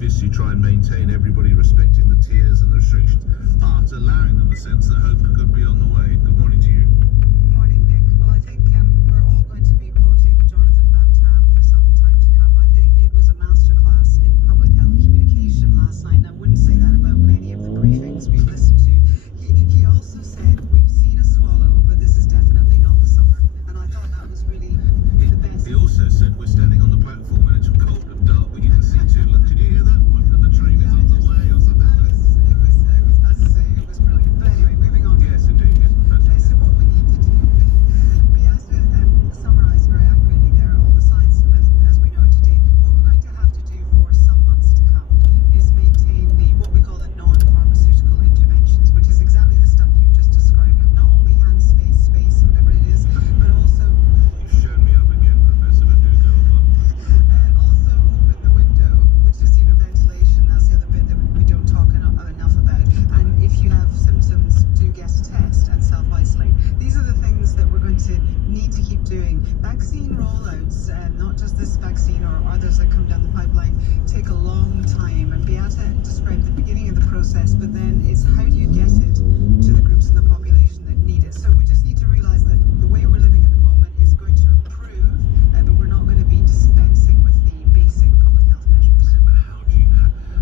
obviously try and maintain everybody respecting the tiers and the restrictions, but allowing them a sense that hope could be on the way. Good morning to you. Good morning, Nick. Well, I think we're all going to be quoting Jonathan Van Tam for some time to come. I think it was a masterclass in public health communication last night, and I wouldn't say that about many of the briefings we've listened to. He also said, we've seen a swallow, but this is definitely not the summer. And I thought that was really the best. He also said, we're standing on the platform and it's cold and dark, but you can see too. Look, did you hear that one? And the train is on the way or something. As I say, it was brilliant. But anyway, moving on. Yes, indeed. Yes, perfect. So what we need to do, Beata summarised very accurately there all the science as we know it today. What we're going to have to do for some months to come is maintain what we call the non-pharmaceutical interventions, which is exactly the stuff you just described. Not only hand space, whatever it is, but also... You've shown me up again, Professor, but do go on. Also open the window, which is, ventilation. That's the other bit that we don't talk enough about. And if you have symptoms, do get a test and self-isolate. These are the things that we're going to need to keep doing. Vaccine rollouts, not just this vaccine or others that come down the pipeline, take a long time. And Beata described the beginning of the process, but then it's how do you get it to the groups in the population that need it. So we just need to realise that the way we're living at the moment is going to improve, but we're not going to be dispensing with the basic public health measures. But how do you,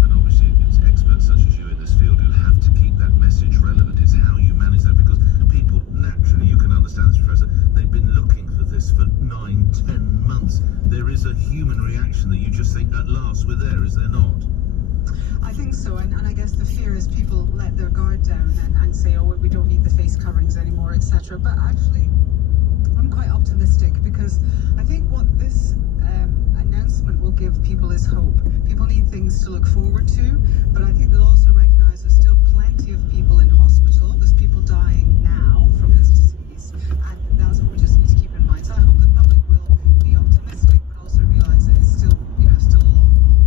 and obviously it's experts such as you in this field who have to keep that message relevant, is how you manage that, because people, naturally, you can understand this, Professor, they've been looking for this for 9-10 months. There is a human reaction that you just think, at last we're there, is there not? I think so, and I guess the fear is people let their guard down and say, oh, we don't need the face coverings anymore, etc. But actually, I'm quite optimistic because I think what this announcement will give people is hope. People need things to look forward to, but I think they'll also recognise there's still plenty of people in hospital. There's people dying now from this disease, and that's what we just need to keep in mind. So I hope the public will be optimistic, but also realise that it's still, still a long haul.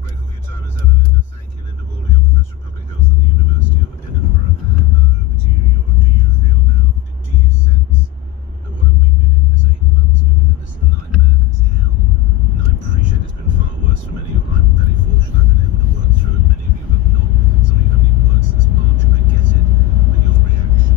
Grateful for your time as ever, Linda. Thank you, Linda Balder, you're Professor of Public Health at the University of Edinburgh. Over to you. Do you feel now, do you sense that what have we been in this 8 months? We've been in this nightmare, this hell. And I appreciate it's been far worse for many of you. I'm very fortunate I've been able to work through it. Many of you have not. Some of you haven't even worked since March. I get it. But your reaction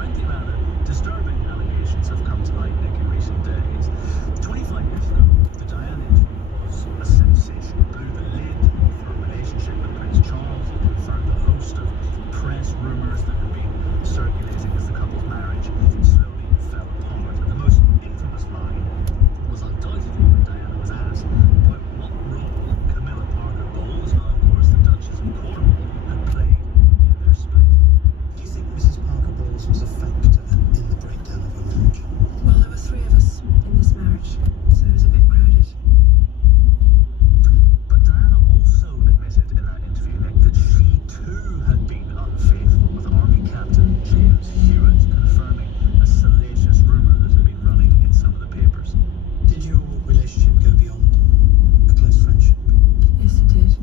frankly rather disturbing allegations have come to light, Nick, in recent days. 25 years ago, the Diana interview was a sensation. It blew the lid off her relationship with Prince Charles. It confirmed a host of press rumours that had been circulating as the couple's marriage slowly fell apart. And the most infamous line was undoubtedly when Diana was asked about what role Camilla Parker Bowles, now of course the Duchess of Cornwall, had played in their split. Do you think Mrs. Parker Bowles was a factor in the breakdown of her marriage? Well, there were three of us in this marriage, so it was a bit crowded. But Diana also admitted in that interview, Nick, that she too had been unfaithful, with Army Captain James Hewitt confirming a salacious rumour that had been running in some of the papers. Did your relationship go beyond a close friendship? Yes, it did.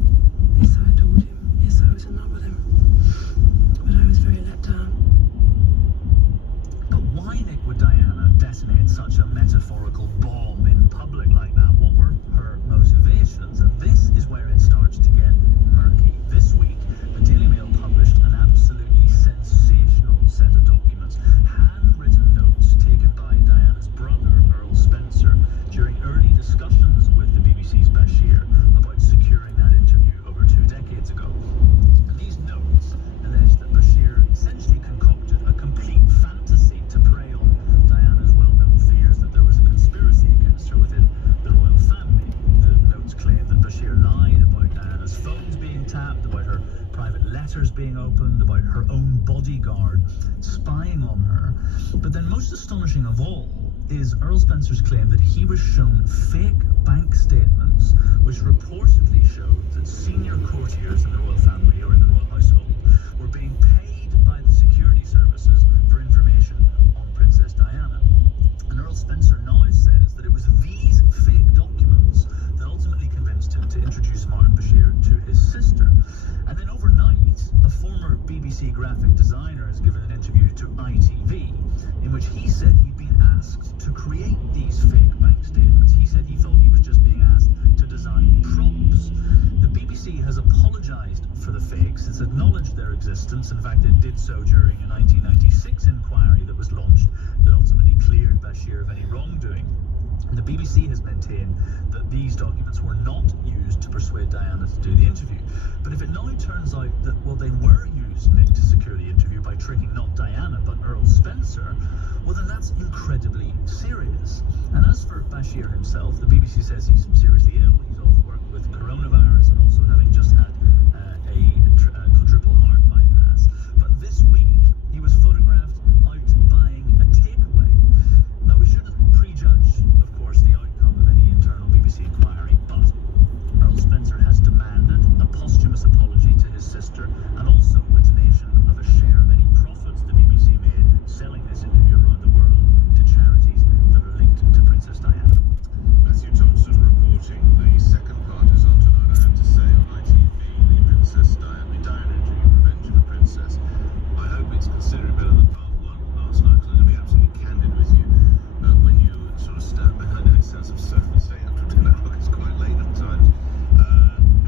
Yes, I adored him. Yes, I was in love with him. But I was very let down. But why, Nick, would Diana detonate such a metaphorical bomb in public like that? What were her motivations? And this is where it starts to get murky. This week, the Daily Mail published an absolutely sensational set of documents, handwritten notes taken by Diana's brother, Earl Spencer, during early discussions with the BBC's Bashir about securing that interview over 2 decades ago. And these notes allege that Bashir essentially concocted a complete fantasy to prey on Diana's well-known fears that there was a conspiracy against her within the royal family. The notes claim that Bashir lied about Diana's phones being tapped, about her private letters being opened, about her own bodyguard spying on her. But then most astonishing of all is Earl Spencer's claim that he was shown fake bank statements which reportedly showed that senior courtiers in the royal family or in the royal household were being paid by the security services for information on Princess Diana. And Earl Spencer now says that it was these fake documents that ultimately convinced him to introduce Martin Bashir to his sister. And then overnight, a former BBC graphic designer has given an interview to ITV in which he said he'd been asked to create these fake bank statements. He said he thought he was just being asked to design props. The BBC has apologised for the fakes. It's acknowledged their existence. In fact, it did so during a 1996 inquiry that was launched that ultimately cleared Bashir of any wrongdoing. The BBC has maintained that these documents were not used to persuade Diana to do the interview. But if it now turns out that, well, they were used, Nick, to secure the interview by tricking not Diana but Earl Spencer, well, then that's incredibly serious. And as for Bashir himself, the BBC says he's seriously ill. He's off work with coronavirus and also having just had a quadruple heart bypass. But this week, he was photographed out buying a takeaway. Now, we shouldn't prejudge, of course, the outcome of any internal BBC inquiry, but Earl Spencer has demanded a posthumous apology to his sister and also a donation of a share of any profits the BBC made selling this interview around the world to charities that are linked to Princess Diana. Matthew Thompson reporting. The second part is on tonight, I have to say, on ITV, the Princess Diana interview, Revenge of a Princess. I hope it's considerably better than part 1 last night, because I'm going to be absolutely candid with you. When you sort of stand behind, it sounds absurd to stay up till 10 o'clock, it's quite late at times.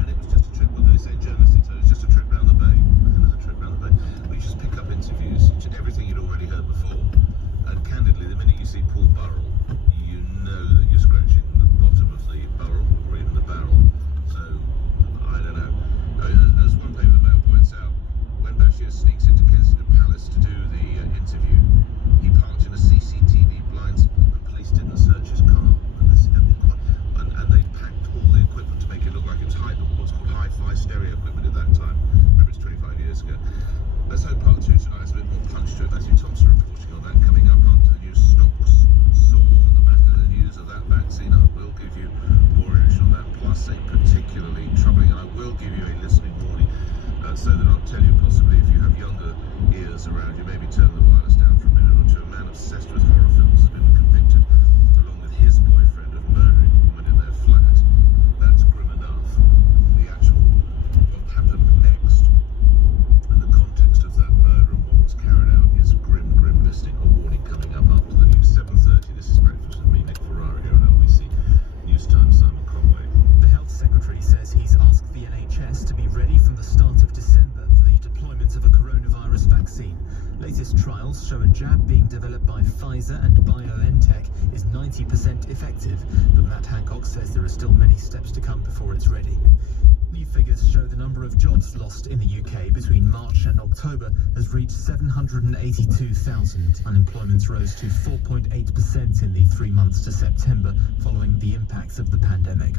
And it was just a trip, what they say in journalistic terms, it's just a trip round the bay. And there's a trip round the bay. We just pick up interviews, everything you'd already heard before. And candidly, the minute you see Paul Burrell, you know that you're scratching the bottom of the barrel, or even the barrel. So, I don't know. As one paper, the Mail points out, when Bashir sneaks into Kensington Palace to do the interview, he parked in a CCTV blind spot. The police didn't search his car. And they packed all the equipment to make it look like it was what's called hi-fi stereo equipment at that time. Remember, it's 25 years ago. Let's hope part 2 tonight has a bit more punch to it. Matthew Thompson reporting on that coming up after the news. Stocks soar. jab being developed by Pfizer and BioNTech is 90% effective, but Matt Hancock says there are still many steps to come before it's ready. New figures show the number of jobs lost in the UK between March and October has reached 782,000. Unemployment rose to 4.8% in the 3 months to September, following the impacts of the pandemic.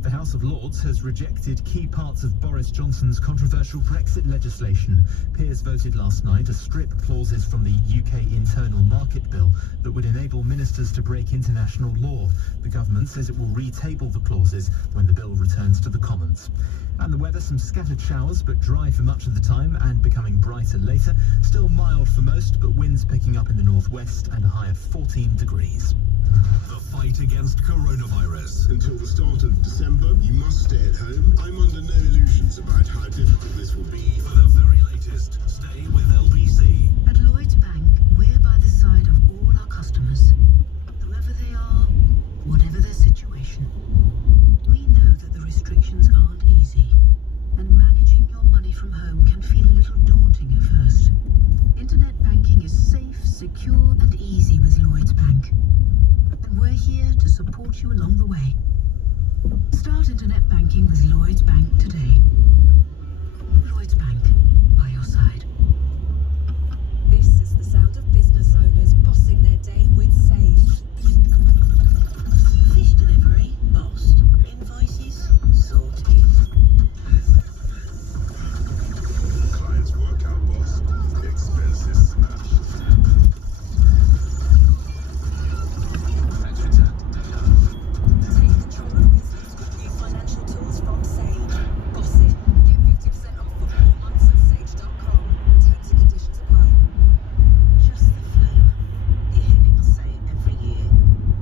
The House of Lords has rejected key parts of Boris Johnson's controversial Brexit legislation. Peers voted last night to strip clauses from the UK Internal Market Bill that would enable ministers to break international law. The government says it will retable the clauses when the bill returns to the Commons. And the weather, some scattered showers, but dry for much of the time and becoming brighter later. Still mild for most, but winds picking up in the northwest and a high of 14 degrees. The fight against coronavirus. Until the start of December, you must stay at home. I'm under no illusions about how difficult this will be. For the very latest, stay with LBC. At Lloyds Bank, we're by the side of all our customers, whoever they are, whatever their situation. We know that the restrictions aren't easy, and managing your money from home can feel a little daunting at first. Internet banking is safe, secure, and easy with Lloyds Bank. And we're here to support you along the way. Start internet banking with Lloyds Bank today. Lloyds Bank, by your side. This is the sound of business owners bossing their day with Sage. Fish delivery, bossed. Invoices, sorted. Clients workout boss. Expenses smashed. Let's return to the show. Take control of business with new financial tools from Sage. Boss it. Get 50% off for 4 months at sage.com. Terms and conditions apply. Just the flu. You hear people say it every year.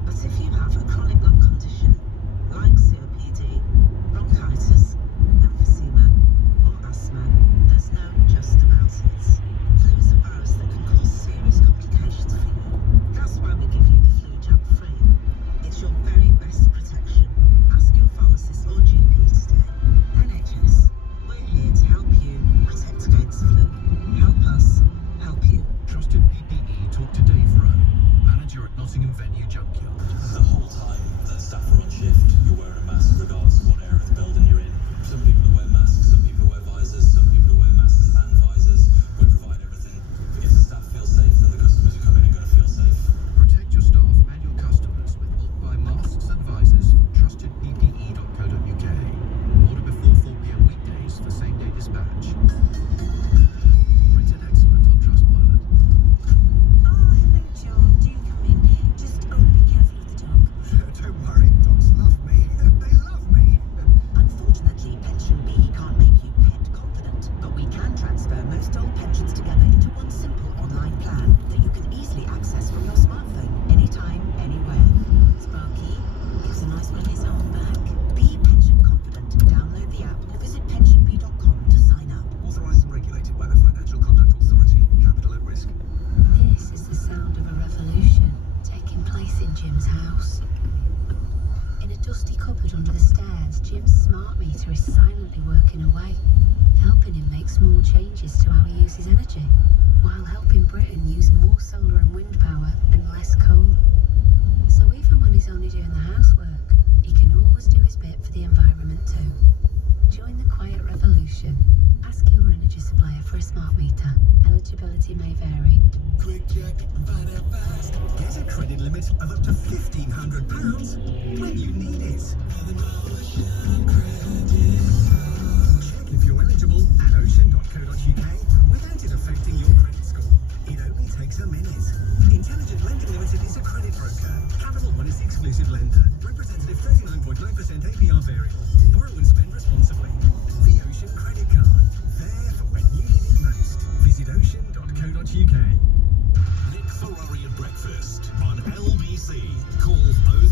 But if you have a chronic lung condition, like COPD, bronchitis, emphysema, or asthma, there's no just about it. Flu is a virus that can cause serious complications for you. That's why we give you the flu jab free. It's your very best protection. Ask your pharmacist or GP today. NHS, we're here to help you protect against flu. Help us help you. Trusted PPE talk to Dave Rowe, manager at Nottingham Venue Junkyard. The whole time that staff are on shift, you're wearing a mask regardless of what area of the building you're in. Some people who wear masks, some people who wear visors, some people who wear masks and visors. We provide everything. If the staff feel safe, then the customers who come in are going to feel safe. Protect your staff and your customers with bulk buy masks and visors from trustedppe.co.uk. Order before 4 p.m. weekdays for same-day dispatch. Rated excellent on Trustpilot. Oh, hello, John. Do come in. Just, be careful of the dog. Don't worry, dogs love me. They love me. Unfortunately, Pension B can't make you pet confident, but we can transfer most old pensions together into one simple online plan that you can easily access from your smartphone, anytime, anywhere. Sparky gives a nice one his arm back. Be pension confident. Download the app or visit pensionb.com to sign up. Authorised and regulated by the Financial Conduct Authority. Capital at risk. This is the sound of a revolution taking place in Jim's house. In a dusty cupboard under the stairs, Jim's smart meter is silently working away, helping him make small changes to how he uses energy, while helping Britain use more solar and wind power and less coal. So even when he's only doing the housework, he can always do his bit for the environment too. Join the quiet revolution. Ask your energy supplier for a smart meter. Eligibility may vary. Quick check, find out fast. Get a credit limit of up to £1,500 when you need it. Check if you're eligible at ocean.co.uk without it affecting your credit score. It only takes a minute. Intelligent Lending Limited is a credit broker. Capital One is the exclusive lender. Representative 39.9% APR variable. Borrow and spend responsibly. The Ocean Credit Card. There for when you need it most. Visit ocean.co.uk. Nick Ferrari at breakfast on LBC. Call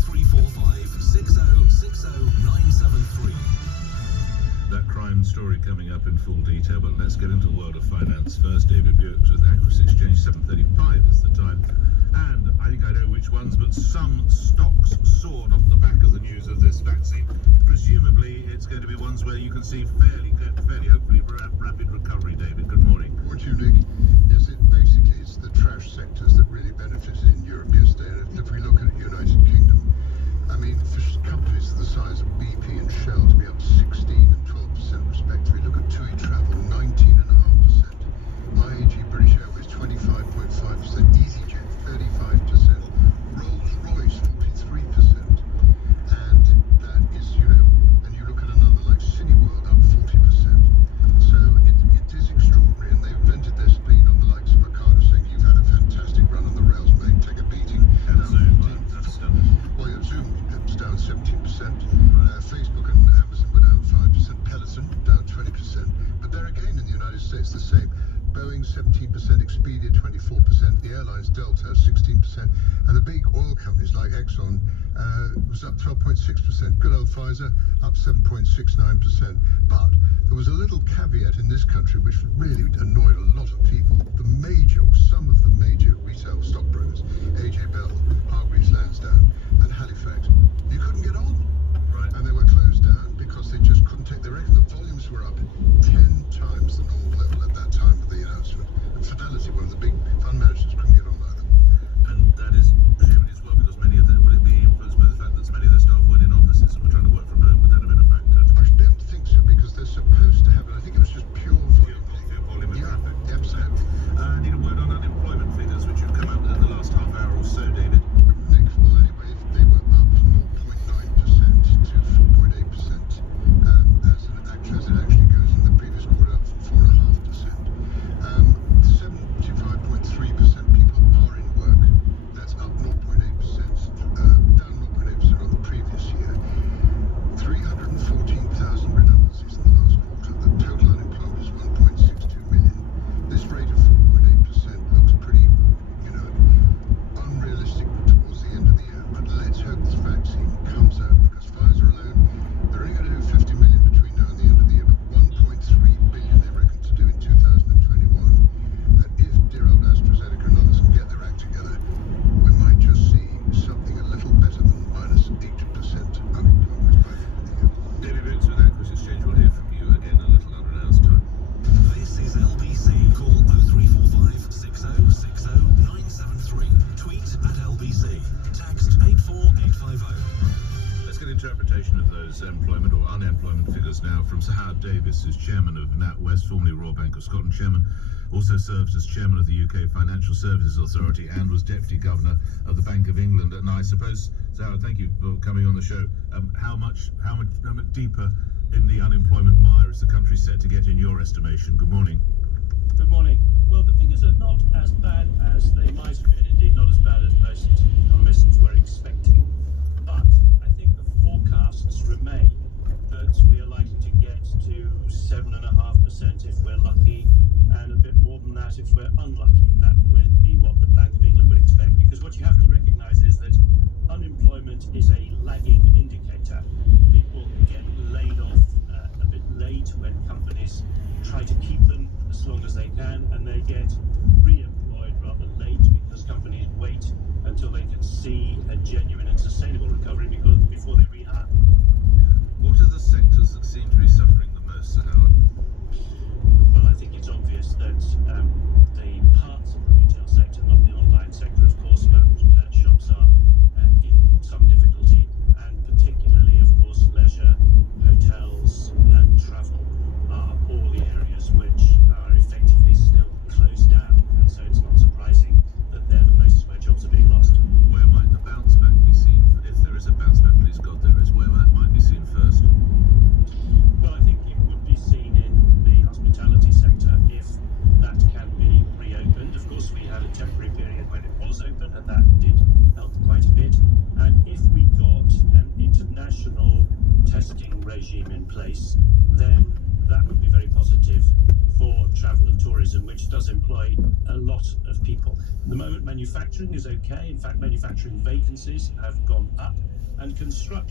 0345 6060 973. That crime story coming up in full detail, but let's get into the world of finance first. David Bukes with Aquis Exchange, 7:35 is the time. And I think I know which ones, but some stocks soared off the back of the news of this vaccine. Presumably it's it's going to be ones where you can see fairly hopefully rapid recovery. David, good morning. What you, Nick? Yes, it's the trash sectors that really benefited in Europe yesterday. And if we look at the United Kingdom, I mean, for companies the size of BP and Shell to be up 16 and 12% respectively. Look at TUI Travel, 19.5%. IAG British Airways, 25.5%. EasyJet, 35%. Rolls-Royce, 43%. And that is, and you look at another like Cineworld, up 40%. So it is extraordinary, and they vented their spleen on the likes of Ocado, saying you've had a fantastic run on the rails, mate, take a beating. And Zoom, that's done. Well, yeah, Zoom was down 17%. Facebook and Amazon were down 5%. Peloton down 20%. But there again, in the United States, the same. Boeing 17%, Expedia 24%, the airlines Delta 16%, and the big oil companies like Exxon was up 12.6%. Good old Pfizer up 7.69%. But there was a little caveat in this country which really annoyed a lot of people. Some of the major retail stockbrokers, AJ Bell, Hargreaves Lansdown, and Halifax, you couldn't get on. Right. And they were closed down because they just couldn't take. They reckon the volumes were up 10 times the normal level at that time of the announcement. And Fidelity, one of the big fund managers, couldn't get on either. And that is presumably as well because many of them, would it be influenced by the fact that many of their staff weren't in offices and were trying to work from home? Would that have been a factor? I don't think so, because they're supposed to have it. I think it was just pure volume. Pure volume of Yeah, traffic. absolutely. I need a word on unemployment figures, which have come out within the last half hour or so, David. Nick, well, anyway, they were up 0.9% to 4.8%, as it actually goes in the previous quarter, up 4.5%. 75.3% people are in work. That's up 0.8%, down 0.8% on the previous year. 314,000 redundancies in the last quarter. The total unemployment is 1.62 million. This rate of 4.8% looks pretty, unrealistic towards the end of the year. But let's hope this vaccine comes out, because Pfizer alone, they're only going to do 50 million between now and the end of the year, but 1.3 billion they reckon to do in 2021. And if dear old AstraZeneca and others can get their act together, we might just see something a little better than minus 8% unemployment by the end of the year. David Boots with Aquis Exchange. We'll hear from you again in a little under an hour's time. This is LBC. Call 0345 6060 973. Tweet at LBC. Text 84850. Let's get interpretation of those employment or unemployment figures now from Sir Howard Davis, who's chairman of NatWest, formerly Royal Bank of Scotland chairman, also served as chairman of the UK Financial Services Authority and was deputy governor of the Bank of England. And I suppose, Sir Howard, thank you for coming on the show. How much deeper in the unemployment mire is the country set to get in your estimation? Good morning. Good morning. Well, the figures are not as bad as they might have been, indeed not as bad as most economists were expecting. But I think the forecasts remain that we are likely to get to 7.5% if we're lucky, and a bit more than that if we're unlucky. That would be what the Bank of England would expect, because what you have to recognise is that unemployment is a lagging indicator. People get laid off a bit late when companies try to keep them as long as they can, and they get re-employed rather late because companies wait until they can see a genuine and sustainable recovery before they rehire. What are the sectors that seem to be suffering the most, Sir Howard? Well, I think it's obvious that the parts of the retail sector, not the online sector, of course, but shops are in some difficulty, and particularly, of course, leisure, hotels, and travel are all the areas which are effectively still closed down, and so it's not surprising that they're the places where jobs are being lost. Where might the bounce back be seen? If there is a bounce back, please God there is, where that might be seen first? Well, I think it would be seen in the hospitality sector if that can be reopened. Of course, we had a temporary period when it was open, and that did help quite a bit. And if we got an international testing regime in place, then that would be very positive for travel and tourism, which does employ a lot of people. At the moment, manufacturing is okay. In fact, manufacturing vacancies have gone up, and construction